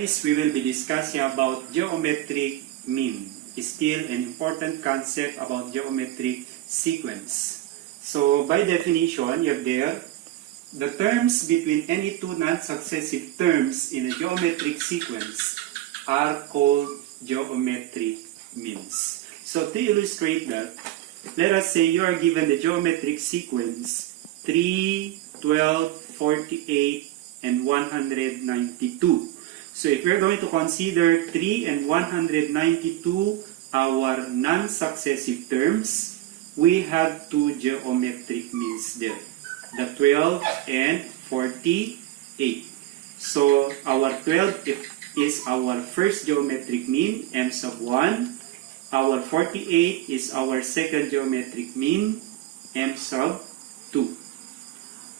We will be discussing about geometric mean. Still an important concept about geometric sequence. So by definition, you have there the terms between any two non-successive terms in a geometric sequence are called geometric means. So to illustrate that, let us say you are given the geometric sequence 3, 12, 48, and 192. So if we are going to consider 3 and 192 our non-successive terms, we have two geometric means there, the 12 and 48. So our 12 is our first geometric mean, m sub 1. Our 48 is our second geometric mean, m sub 2.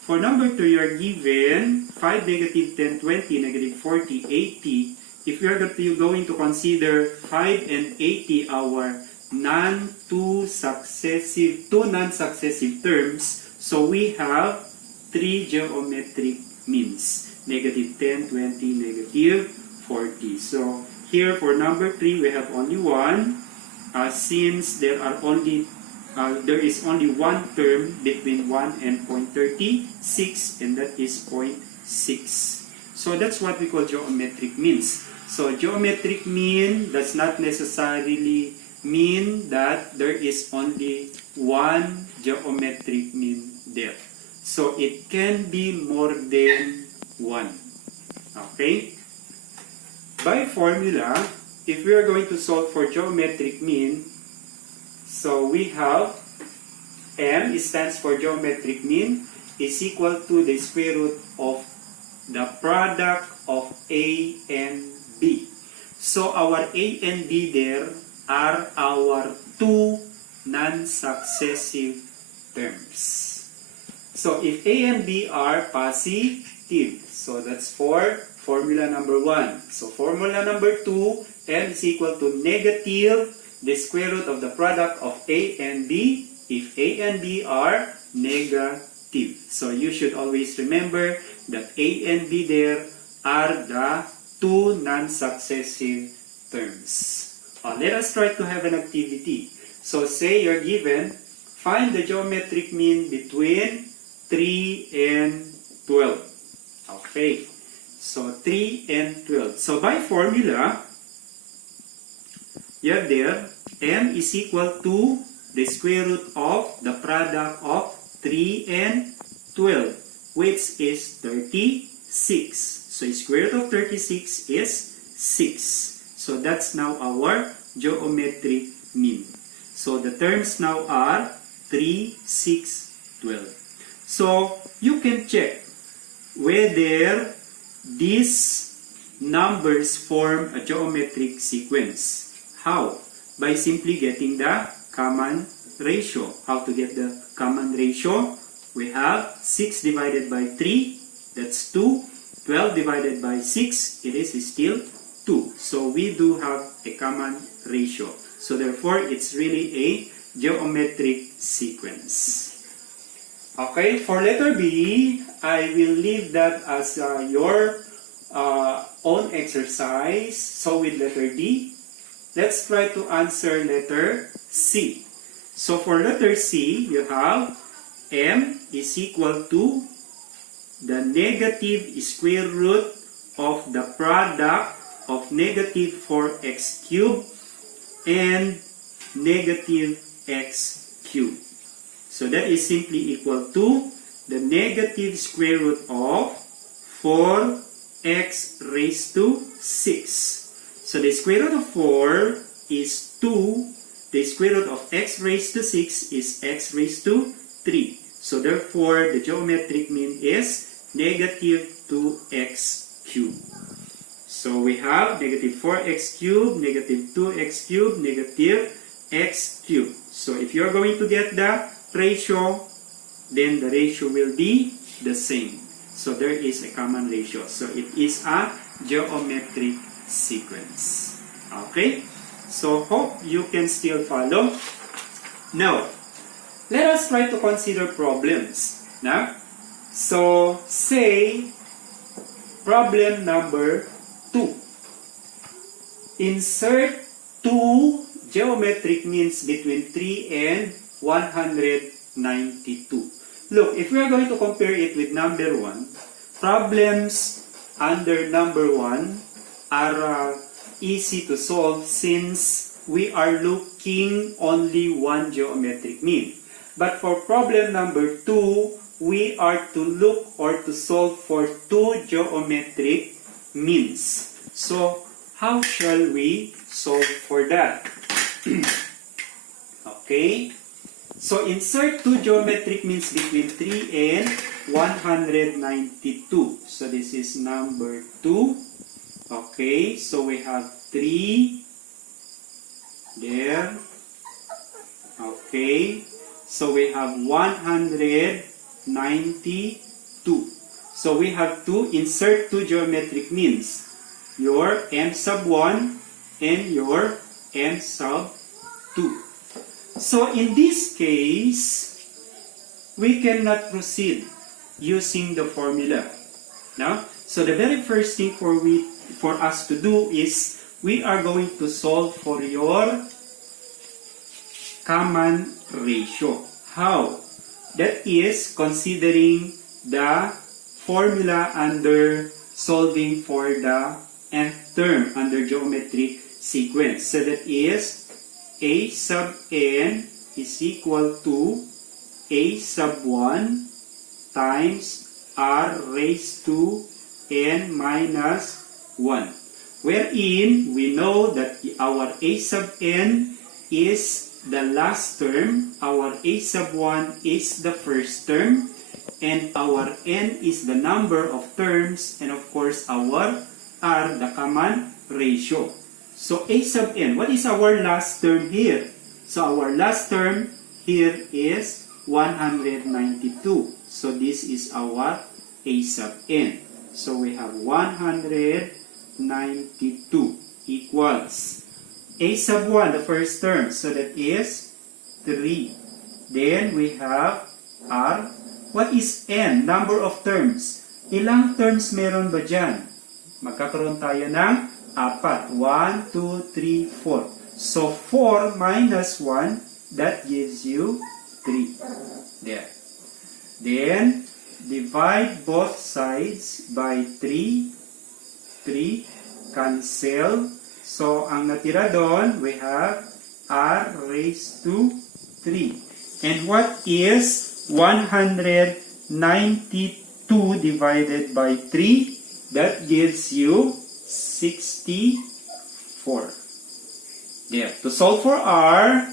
For number 2, you are given 5, negative 10, 20, negative 40, 80. If we are going to consider 5 and 80 our two non-successive terms, so we have 3 geometric means, negative 10, 20, negative 40. So here for number 3, we have only one, since there is only one term between 1 and 0.36, and that is 0.6. So that's what we call geometric means. So geometric mean does not necessarily mean that there is only one geometric mean there. So it can be more than one. Okay? By formula, if we are going to solve for geometric mean, so we have m stands for geometric mean is equal to the square root of the product of a and b. So our a and b there are our two non-successive terms. So if a and b are positive, so that's for formula number 1. So formula number 2, m is equal to negative the square root of the product of a and b if a and b are negative. So you should always remember that a and b there are the two non-successive terms. Let us try to have an activity. So say you're given, find the geometric mean between 3 and 12. Okay, so 3 and 12. So by formula, you have there, m is equal to the square root of the product of 3 and 12, which is 36. So square root of 36 is 6. So that's now our geometric mean. So the terms now are 3, 6, 12. So you can check whether these numbers form a geometric sequence. How? By simply getting the common ratio. How to get the common ratio? We have 6 divided by 3, that's 2. 12 divided by 6, it is still 2. So we do have a common ratio. So therefore, it's really a geometric sequence. Okay, for letter B, I will leave that as your own exercise. So with letter D, let's try to answer letter C. So for letter C, you have m is equal to the negative square root of the product of negative 4x cubed and negative x cubed. So that is simply equal to the negative square root of 4x raised to 6. So the square root of 4 is 2. The square root of x raised to 6 is x raised to 3. So therefore, the geometric mean is negative 2x cubed. So we have negative 4x cubed, negative 2x cubed, negative x cubed. So if you are going to get the ratio, then the ratio will be the same. So there is a common ratio. So it is a geometric sequence. Okay? So hope you can still follow. Now, let us try to consider problems. Now, so say problem number 2. insert two geometric means between 3 and 192. Look, if we are going to compare it with number 1, problems under number 1 are easy to solve since we are looking only one geometric mean. But for problem number 2, we are to look or to solve for two geometric means. So, how shall we solve for that? Okay. So, insert two geometric means between 3 and 192. So, this is number 2. Okay. So, we have 3 there. Okay. So, we have 192. So, we have to insert two geometric means. Your m sub 1 and your m sub 2. So in this case, we cannot proceed using the formula. Now, so the very first thing for us to do is we are going to solve for your common ratio. How? That is considering the formula under solving for the nth term under geometric sequence. So that is a sub n is equal to a sub 1 times r raised to n minus 1. Wherein we know that our a sub n is the last term, our a sub 1 is the first term, and our n is the number of terms, and of course our r the common ratio. So a sub n, what is our last term here? So our last term here is 192. So this is our a sub n. So we have 192 equals a sub 1, the first term. So that is 3. Then we have r. What is n? Number of terms. Ilang terms meron ba dyan? Magkakaroon tayo ng 4. 1, 2, 3, 4. So 4 minus 1, that gives you 3. There. Then, divide both sides by 3. 3, cancel. So, ang natira doon, we have r raised to 3. And what is 192 divided by 3? That gives you 64. There. To solve for r,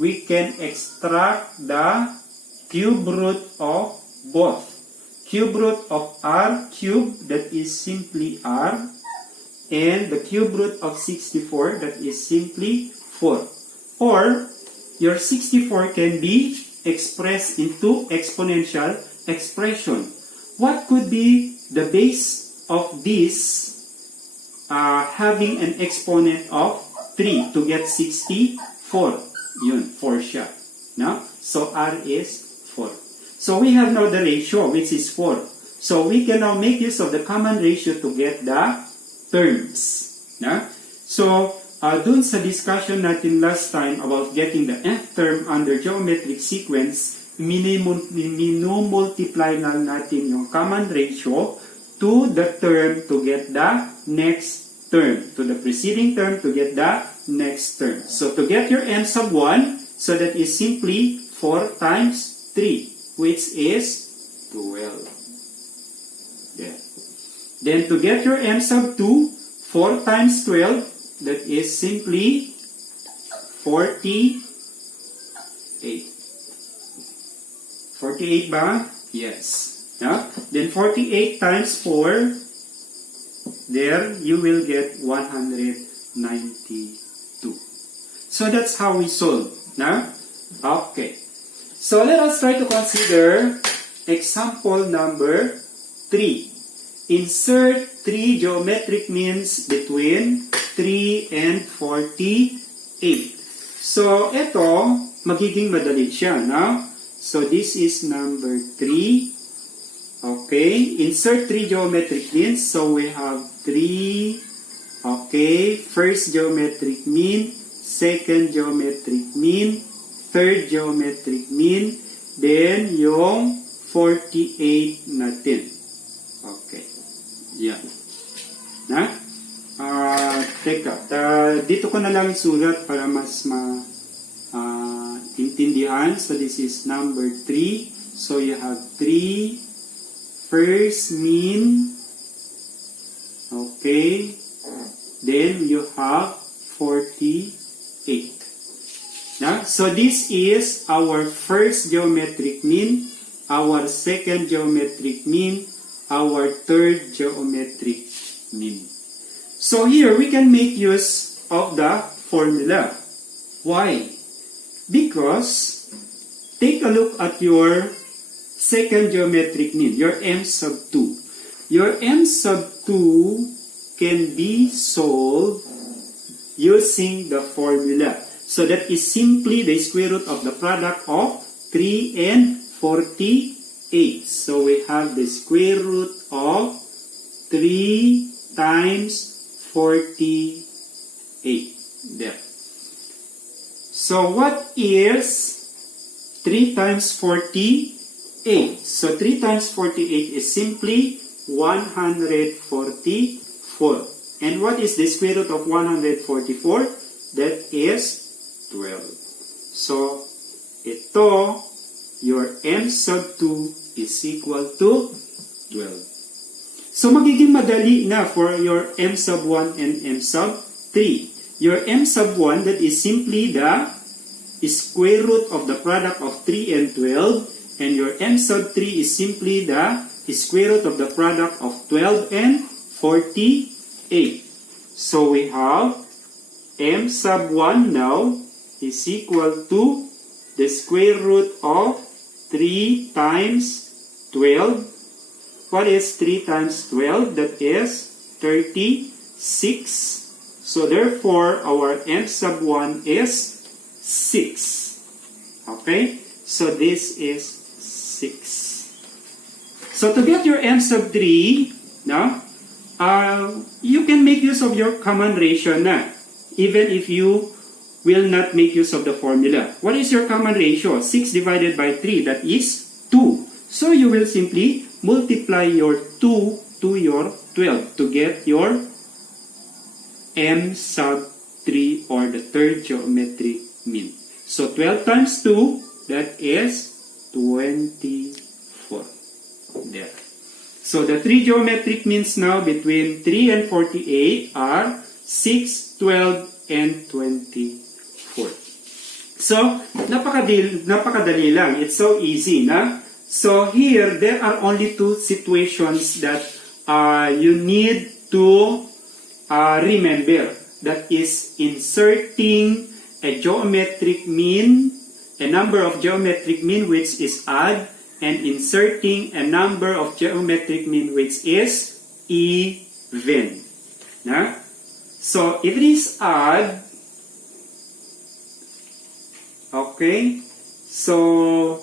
we can extract the cube root of both. Cube root of r cube, that is simply r, and the cube root of 64, that is simply 4. Or, your 64 can be expressed into exponential expression. What could be the base of this having an exponent of 3 to get 64? Yun, 4 siya. No? So, r is 4. So, we have now the ratio, which is 4. So, we can now make use of the common ratio to get the terms. No? So, dun sa discussion natin last time about getting the nth term under geometric sequence, minumultiply lang natin yung common ratio to the term to get the next term, to the preceding term to get the next term. So to get your m sub 1, so that is simply 4 times 3, which is 12. Yeah. Then to get your m sub 2, 4 times 12, that is simply 48. 48 ba? Yes. Yeah? Then 48 times 4, there you will get 192. So that's how we solve. No? Okay. So let us try to consider example number 3. Insert 3 geometric means between 3 and 48. So ito, magiging madali siya. No? So this is number 3. Okay, insert 3 geometric means. So we have 3 Okay, first geometric mean, second geometric mean, third geometric mean, then yung 48 natin. Okay. Yan. Na? Teka, dito ko na lang sulat para mas intindihan. So this is number 3. So you have 3 first mean. Okay. Then you have 48. Na? So this is our first geometric mean, our second geometric mean, our third geometric mean. So here we can make use of the formula. Why? Because take a look at your second geometric mean, your m sub 2. Your m sub 2 can be solved using the formula. So that is simply the square root of the product of 3 and 48. So we have the square root of 3 times 48. There. So what is 3 times 48? So 3 times 48 is simply 144. And what is the square root of 144? That is 12. So ito, your m sub 2 is equal to 12. So magiging madali na for your m sub 1 and m sub 3. Your m sub 1, that is simply the square root of the product of 3 and 12. And your m sub 3 is simply the square root of the product of 12 and 48. So we have m sub 1 now is equal to the square root of 3 times 12. What is 3 times 12? That is 36. So therefore, our m sub 1 is 6. Okay? So this is 6. So to get your m sub 3, now, you can make use of your common ratio na, even if you will not make use of the formula. What is your common ratio? 6 divided by 3, that is 2. So you will simply multiply your 2 to your 12 to get your m sub 3 or the third geometric mean. So 12 times 2, that is 24. There. So the three geometric means now between 3 and 48 are 6, 12, and 24. So, napakadali lang. It's so easy, na? So here, there are only two situations that you need to remember. That is inserting a geometric mean, a number of geometric mean which is odd, and inserting a number of geometric mean which is even. Na? So if it is odd, okay, so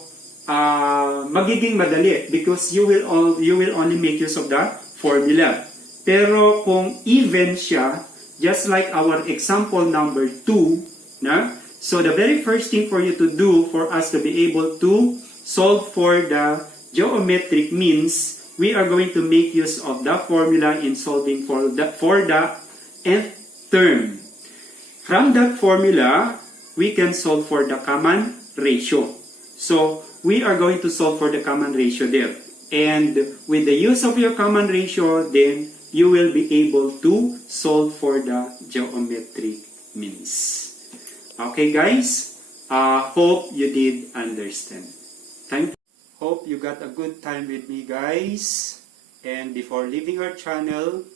magiging madali because you will only make use of the formula. Pero kung even siya, just like our example number 2, na? So the very first thing for you to do for us to be able to solve for the geometric means, we are going to make use of the formula in solving for the nth term. From that formula, we can solve for the common ratio. So we are going to solve for the common ratio there. And with the use of your common ratio, then you will be able to solve for the geometric means. Okay guys, hope you did understand. Thank you. Hope you got a good time with me guys. And before leaving our channel,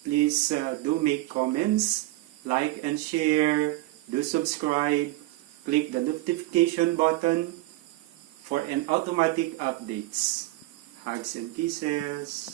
please do make comments, like and share, do subscribe, click the notification button for an automatic updates. Hugs and kisses.